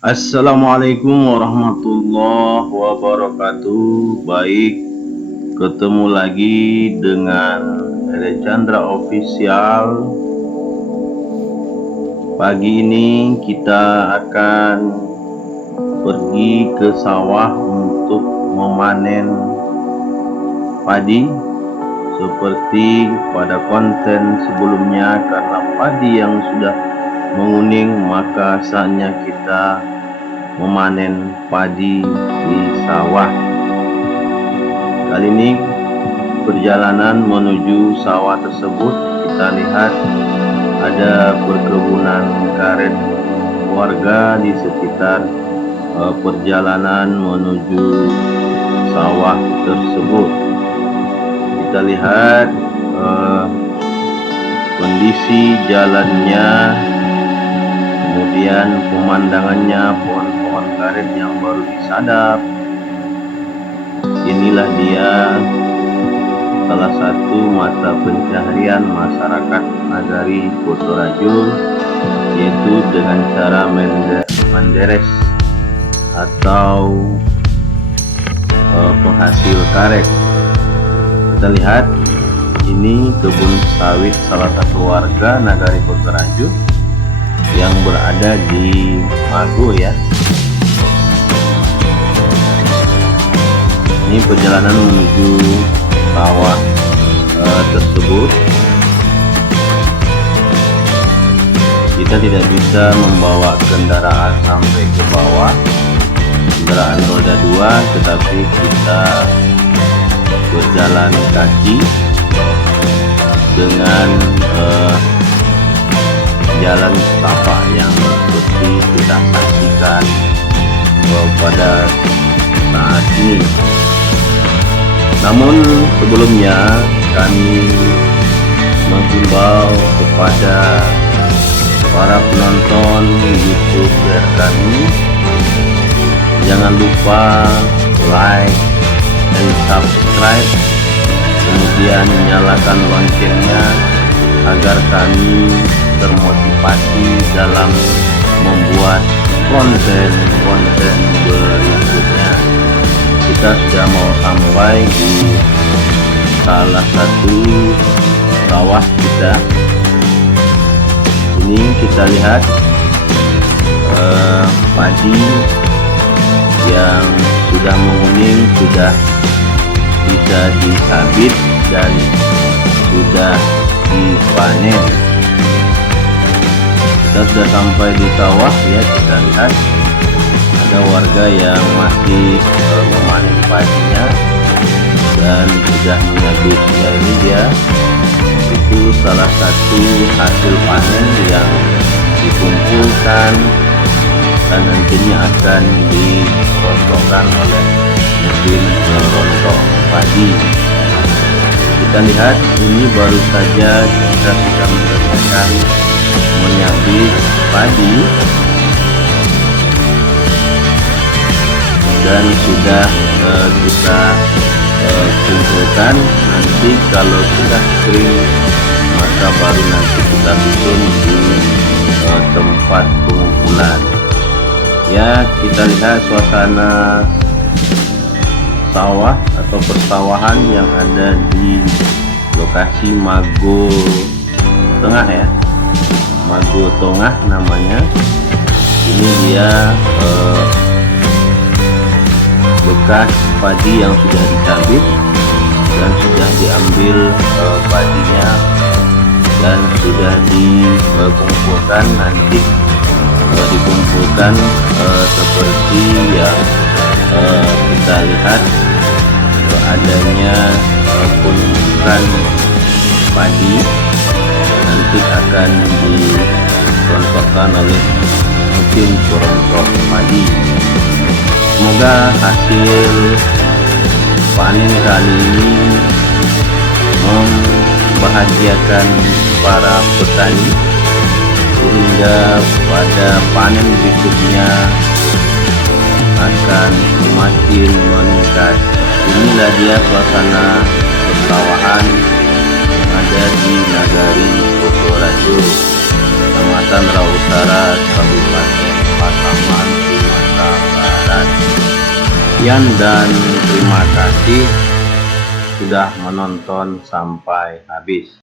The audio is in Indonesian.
Assalamualaikum warahmatullahi wabarakatuh. Baik, ketemu lagi dengan Ede Chandra Official. Pagi ini kita akan pergi ke sawah untuk memanen padi. Seperti pada konten sebelumnya, karena padi yang sudah menguning, maka saatnya kita memanen padi di sawah. Kali ini perjalanan menuju sawah tersebut, kita lihat ada perkebunan karet warga di sekitar perjalanan menuju sawah tersebut. Kita lihat kondisi jalannya, kemudian pemandangannya, pohon-pohon karet yang baru disadap. Inilah dia salah satu mata pencaharian masyarakat Nagari Kotorajo, yaitu dengan cara menderes atau penghasil karet. Kita lihat ini kebun sawit salah satu warga Nagari Kotorajo yang berada di Mago ya. Ini perjalanan menuju sawah tersebut. Kita tidak bisa membawa kendaraan sampai ke bawah, kendaraan roda 2, tetapi kita berjalan kaki dengan jalan setapak yang seperti kita saksikan pada saat ini. Namun sebelumnya kami menghimbau kepada para penonton YouTuber kami, jangan lupa like dan subscribe, kemudian nyalakan loncengnya agar kami termotivasi dalam membuat konten-konten berikutnya. Kita sudah mau sampai di salah satu sawah kita. Ini kita lihat padi yang sudah menguning, sudah bisa disabit dan sudah dipanen. Kita sudah sampai di sawah ya. Kita lihat ada warga yang masih memanen padinya dan sudah menyabitnya. Ini dia, itu salah satu hasil panen yang dikumpulkan dan nantinya akan dirontokkan oleh mesin rontok padi. Kita lihat ini baru saja kita sudah menyelesaikan menyabit padi dan sudah kita kumpulkan. Nanti kalau sudah kering, maka baru nanti kita susun di tempat pengumpulan ya. Kita lihat suasana sawah atau persawahan yang ada di lokasi Mago Tengah ya, Mago Tengah namanya. Ini dia bekas padi yang sudah dicabit dan sudah diambil padinya dan sudah dikumpulkan. Nanti dikumpulkan seperti yang kita lihat adanya penumpukan padi, nanti akan dirontokkan oleh mesin perontok padi. Semoga hasil panen kali ini membahagiakan para petani sehingga pada panen berikutnya akan semakin meningkat. Inilah dia suasana persawahan yang ada di Nagari Kotorajo, Kecamatan Rautara, Kabupaten Pasaman. Sekian dan terima kasih sudah menonton sampai habis.